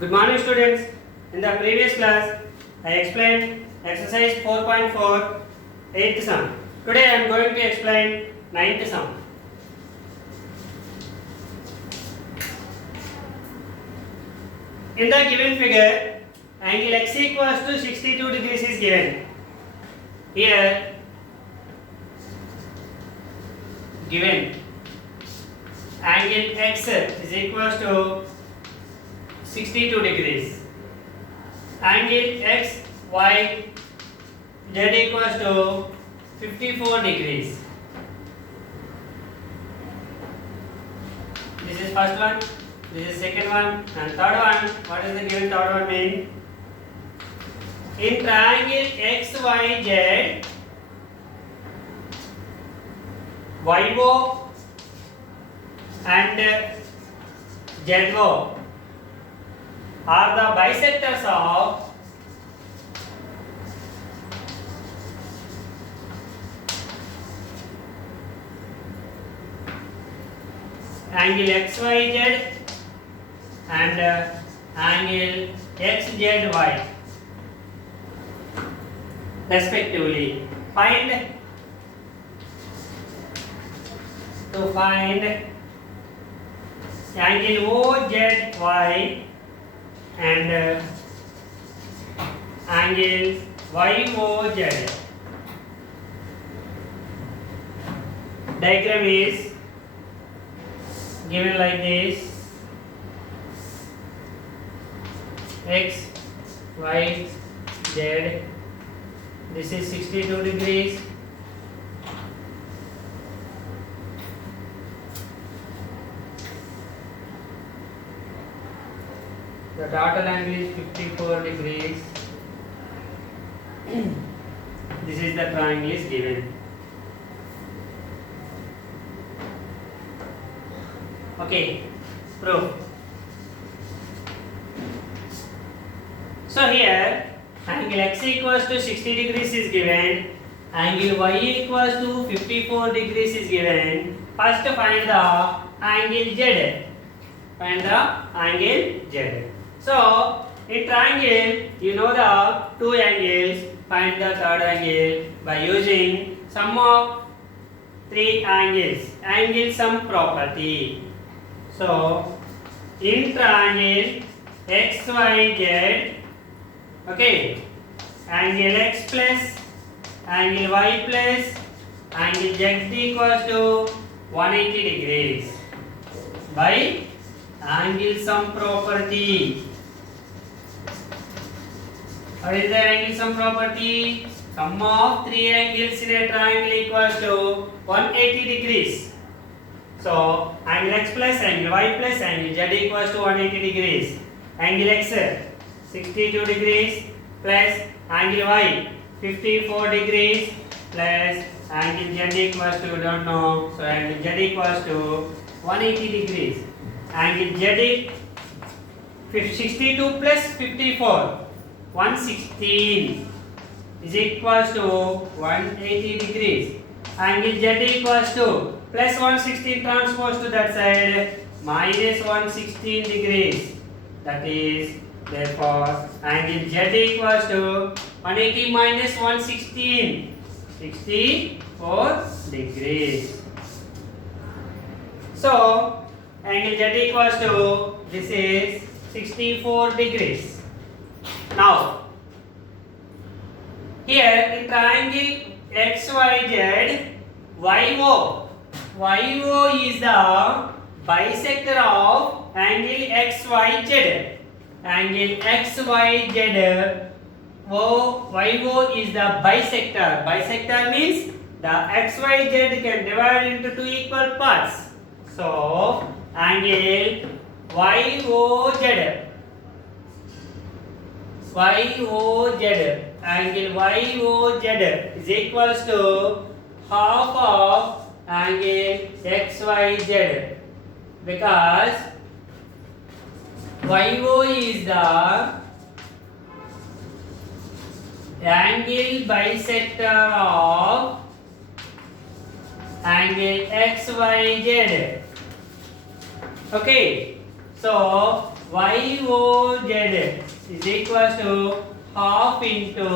Good morning students. In the previous class, I explained exercise 4.4 8th sum. Today I am going to explain 9th sum. In the given figure, angle x equals to 62 degrees is given. Here, given angle x is equals to 62 degrees. Angle x, y, z equals to 54 degrees. This is first one, this is second one, and third one. What does the given third one mean? In triangle x, y, z, YO and ZO are the bisectors of angle XYZ and angle XZY respectively. Find angle OZY and angle YOZ. Diagram is given like this: x, y, z. This is 62 degrees. The total angle is 54 degrees. This is the triangle is given. Okay, proof. So here angle x equals to 60 degrees is given. Angle y equals to 54 degrees is given. First find the angle z. Find the angle z. So, in triangle, you know the two angles. Find the third angle by using sum of three angles. Angle sum property. So, in triangle XYZ, okay, angle x plus angle y plus angle z equals to 180 degrees by angle sum property. What is the angle sum property? Sum of three angles in a triangle equals to 180 degrees. So, angle x plus angle y plus angle z equals to 180 degrees. Angle x 62 degrees plus angle y 54 degrees plus angle z equals to, don't know, so angle z equals to 180 degrees. Angle z is 62 plus 54, 116 is equals to 180 degrees. Angle z equals to plus 116 transpose to that side, minus 116 degrees. That is, therefore, angle z equals to 180 minus 116, 64 degrees. So, angle z equals to, this is 64 degrees. Now, here in triangle XYZ, YO is the bisector of angle XYZ. Angle XYZ, YO is the bisector. Bisector means the XYZ can divide into two equal parts. So, angle YOZ, angle YOZ is equals to half of angle XYZ, because YO is the angle bisector of angle XYZ. Okay, so YOZ is equals to half into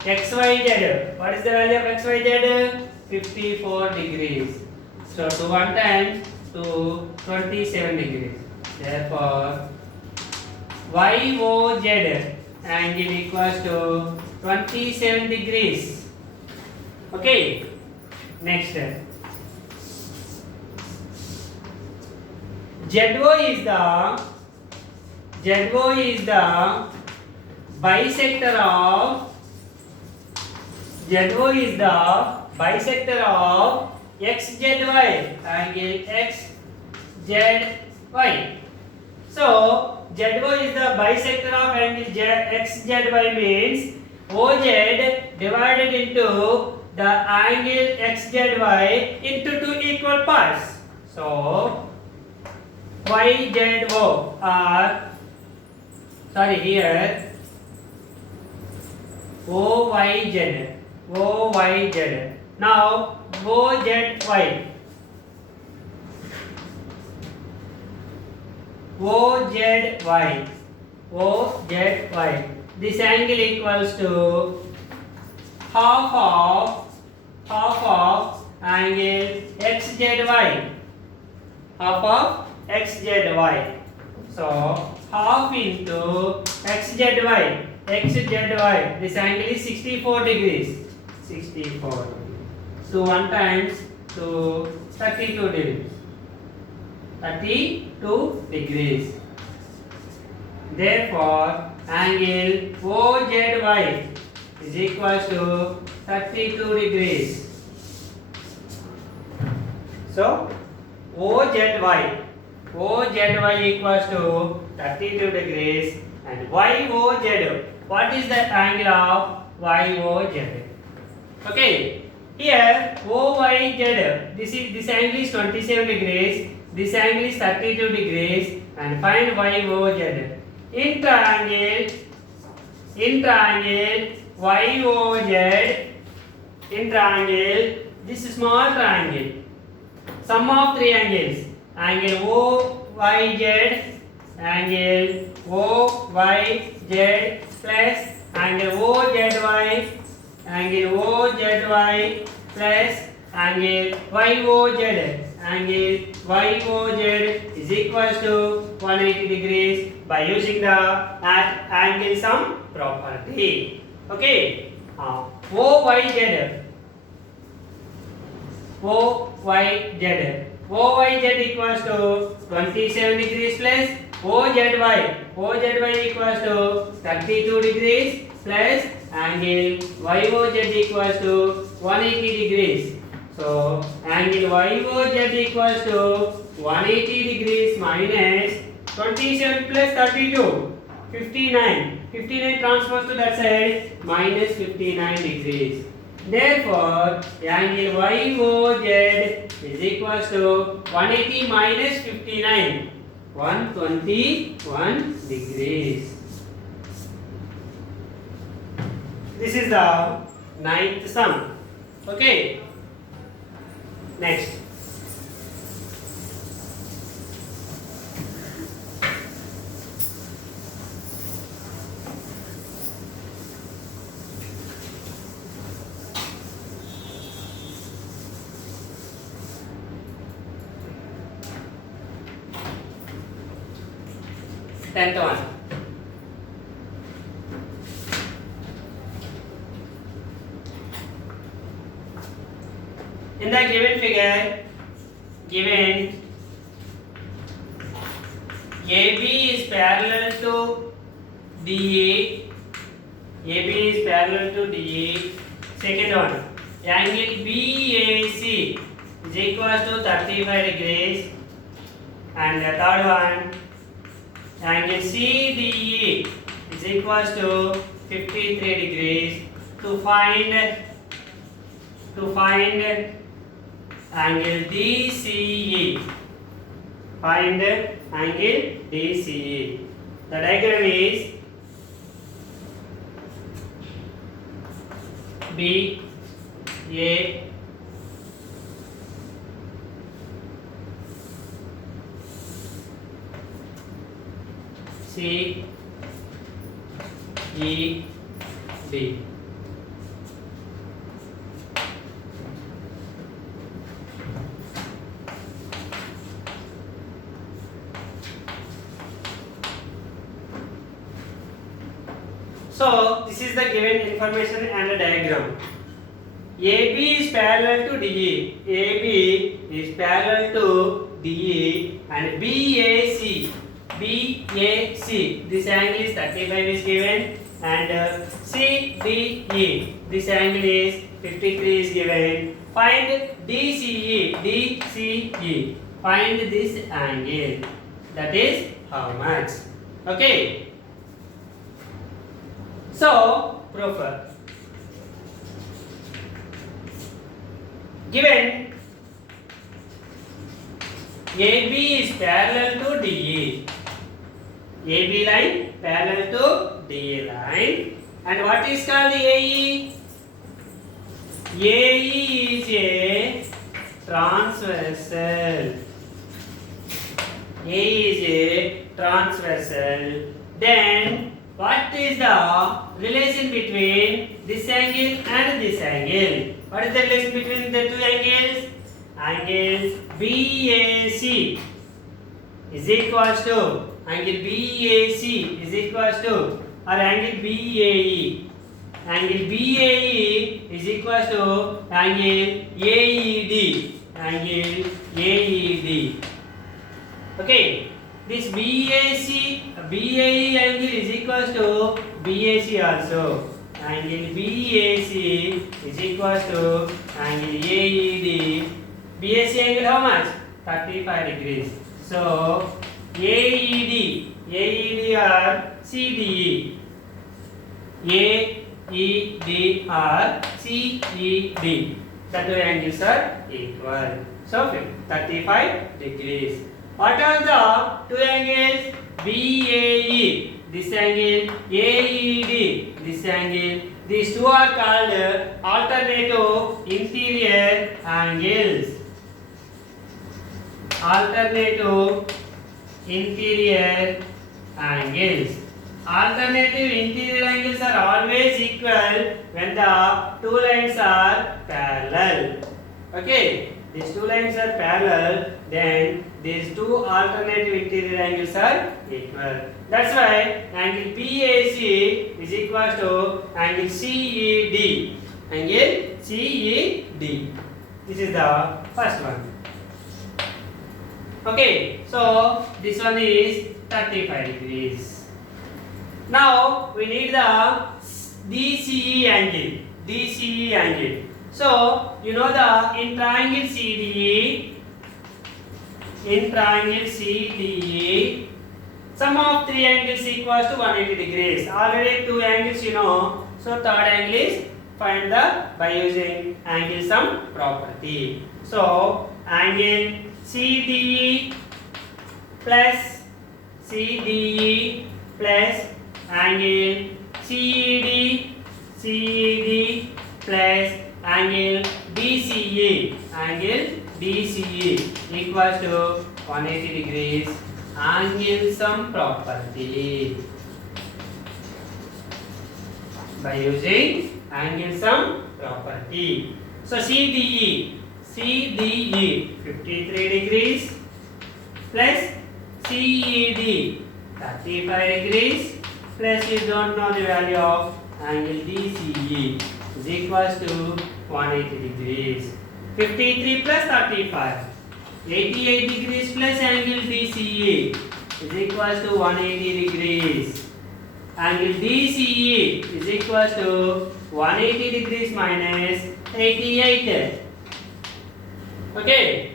XYZ. What is the value of XYZ? 54 degrees. So 2 1 times to 27 degrees. Therefore, YOZ angle equals to 27 degrees. Okay. Next. ZO is the bisector of XZY, angle XZY. So ZO is the bisector of angle XZY means OZ divided into the angle XZY into two equal parts. So YZO are, sorry, here OYZ. Now OZY. This angle equals to half of angle XZY. Half of XZY. So half into XZY. This angle is 64 degrees. 64. So 1 times to 32 degrees. 32 degrees. Therefore, angle OZY is equals to 32 degrees. So OZY equals to 32 degrees, and YOZ. What is the angle of YOZ? Okay, here OYZ. This angle is 27 degrees. This angle is 32 degrees, and find YOZ. In triangle YOZ. In triangle, this small triangle. Sum of three angles. Angle OYZ, angle OYZ plus angle OZY, angle OZY plus angle YOZ. Angle YOZ is equals to 180 degrees by using the angle sum property. Okay. OYZ equals to 27 degrees plus OZY equals to 32 degrees plus angle YOZ equals to 180 degrees. So angle YOZ equals to 180 degrees minus 27 plus 32, 59. 59 transfers to that side, minus 59 degrees. Therefore, angle YOZ is equals to 180 minus 59, 121 degrees. This is the ninth sum. Okay. Next. Tenth one. In the given figure, given AB is parallel to DE. AB is parallel to DE. Second one, angle BAC is equals to 35 degrees. And the third one, angle CDE is equals to 53 degrees. To find angle DCE. Find angle DCE. The diagram is B A C E D. So this is the given information and a diagram. AB is parallel to DE. AB is parallel to DE and BAC. BAC. This angle is 35 is given and CDE. This angle is 53 is given. Find DCE. DCE. Find this angle. That is how much? Okay. So proof. Given AB is parallel to DE. AB line parallel to DE line. And what is called AE? AE is a transversal. AE is a transversal. Then what is the relation between this angle and this angle? What is the relation between the two angles? Angle BAC is equals to angle BAC is equals to or angle BAE. Angle BAE is equals to angle AED. Angle AED. Okay. This BAE angle is equals to BAC also. Angle BAC is equals to angle AED. BAC angle how much? 35 degrees. So AED or CDE. AED or CED. The two angles are equal. So 35 degrees. What are the two angles? BAE, this angle, AED, this angle. These two are called alternative interior angles. Alternative interior angles. Alternative interior angles are always equal when the two lines are parallel. Okay. These two lines are parallel, then these two alternative interior angles are equal. That's why angle PAC is equal to angle CED. Angle CED. This is the first one. Okay, so this one is 35 degrees. Now we need the DCE angle. DCE angle. So you know the in triangle CDE, sum of three angles equals to 180 degrees. Already two angles you know. So third angle is find the by using angle sum property. So angle CDE plus CDE plus angle CED plus angle DCE equals to 180 degrees. Angle sum property by using angle sum property. So CDE 53 degrees plus CED 35 degrees plus you don't know the value of angle DCE is equals to 180 degrees. 53 plus 35, 88 degrees plus angle DCE is equals to 180 degrees. Angle DCE is equals to 180 degrees minus 88. Okay.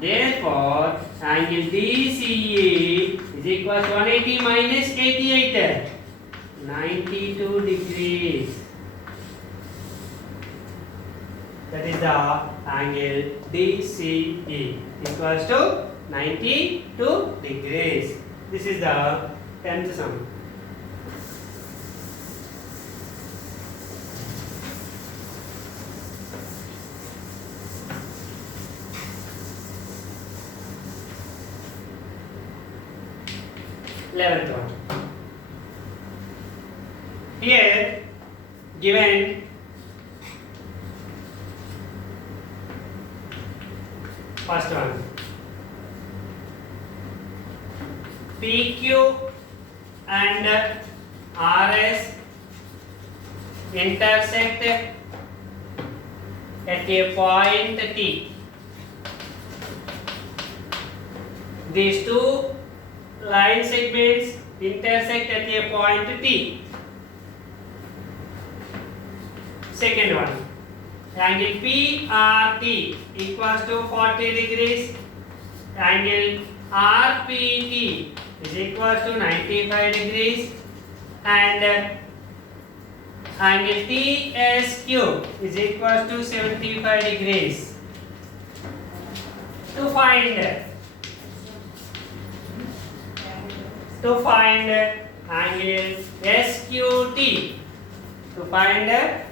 Therefore, angle DCE is equals to 180 minus 88. 92 degrees. That is the angle DCE equals to 92 degrees. This is the 10th sum. 11th one. Here given first one, PQ and RS intersect at a point T. These two line segments intersect at a point T. Second one, angle PRT equals to 40 degrees. Angle RPT is equals to 95 degrees. And angle TSQ is equals to 75 degrees. To find angle SQT. To find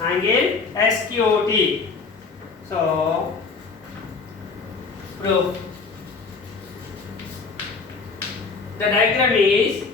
angle SQT. So proof. The diagram is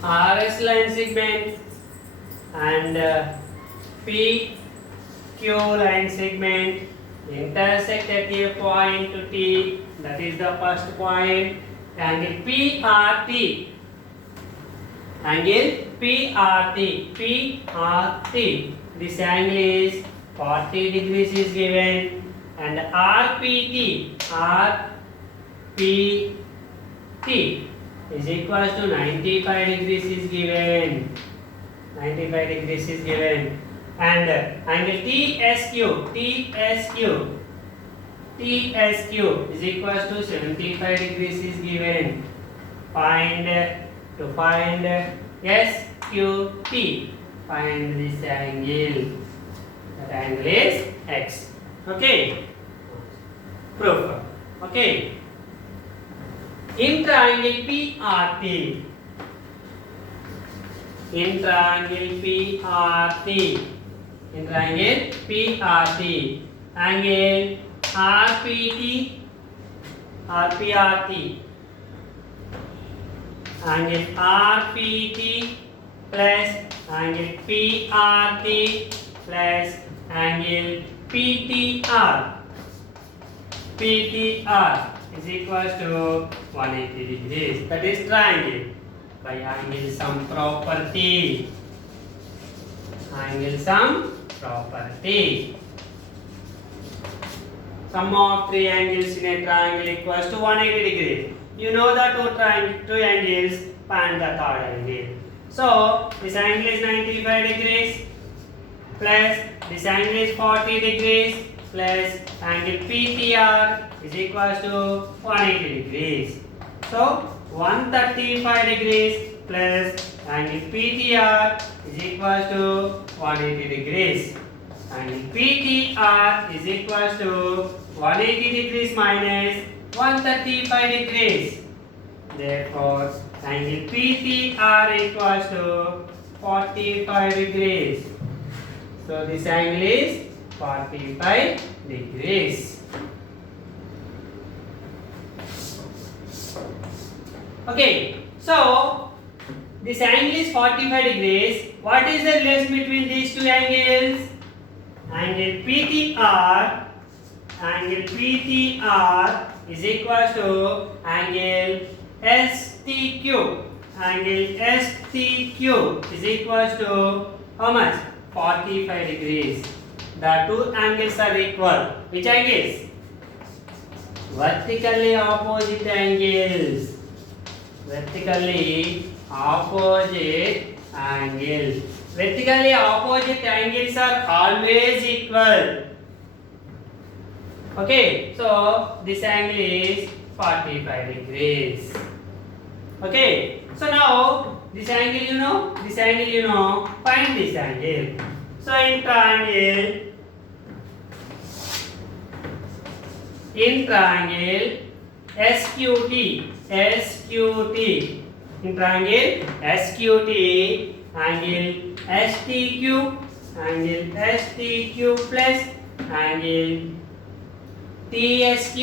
RS line segment and PQ line segment intersect at a point T. That is the first point. Angle PRT. This angle is 40 degrees is given, and RPT is equals to 95 degrees is given. 95 degrees is given. And angle TSQ is equals to 75 degrees is given. To find SQT, find this angle. That angle is X. Okay. Proof. Okay. In triangle PRT, angle RPT, angle RPT plus angle PRT plus angle PTR is equals to 180 degrees. That is triangle by angle sum property. Sum of three angles in a triangle equals to 180 degrees. You know the two angles and the third angle. So this angle is 95 degrees plus this angle is 40 degrees plus angle PTR is equals to 180 degrees. So 135 degrees plus angle PTR is equals to 180 degrees. Angle PTR is equals to 180 degrees minus 135 degrees. Therefore, angle PTR equals to 45 degrees. So this angle is 45 degrees. Okay, so this angle is 45 degrees. What is the relation between these two angles? Angle PTR is equal to angle STQ. Angle STQ is equal to how much? 45 degrees. The two angles are equal. Which angles? Vertically opposite angles. Vertically opposite angles. Vertically opposite angles are always equal. Okay, so this angle is 45 degrees. Okay, so now this angle you know, find this angle. So in triangle SQT, in triangle SQT, angle STQ plus angle TSQ,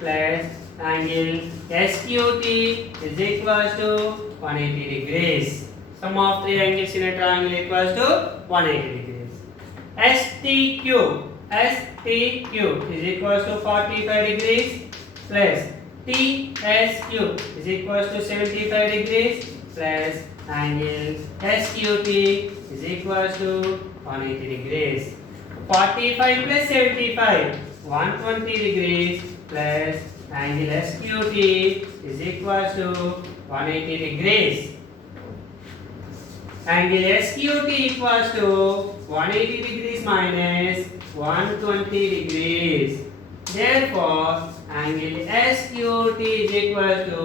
plus angle SQT is equals to 180 degrees. Sum of three angles in a triangle equals to 180 degrees. STQ is equals to 45 degrees plus TSQ is equals to 75 degrees plus angle SQT is equals to 180 degrees. 45 plus 75, 120 degrees plus angle SQT is equals to 180 degrees. Angle SQT equals to 180 degrees minus 120 degrees. Therefore, angle SQT is equal to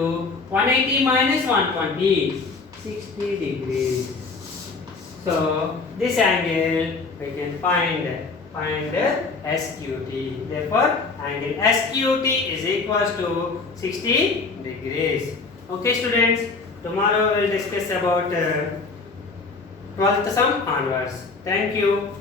180 minus 120, 60 degrees. So, this angle we can find SQT. Therefore, angle SQT is equals to 60 degrees. Okay, students. Tomorrow we will discuss about 12th sum onwards. Thank you.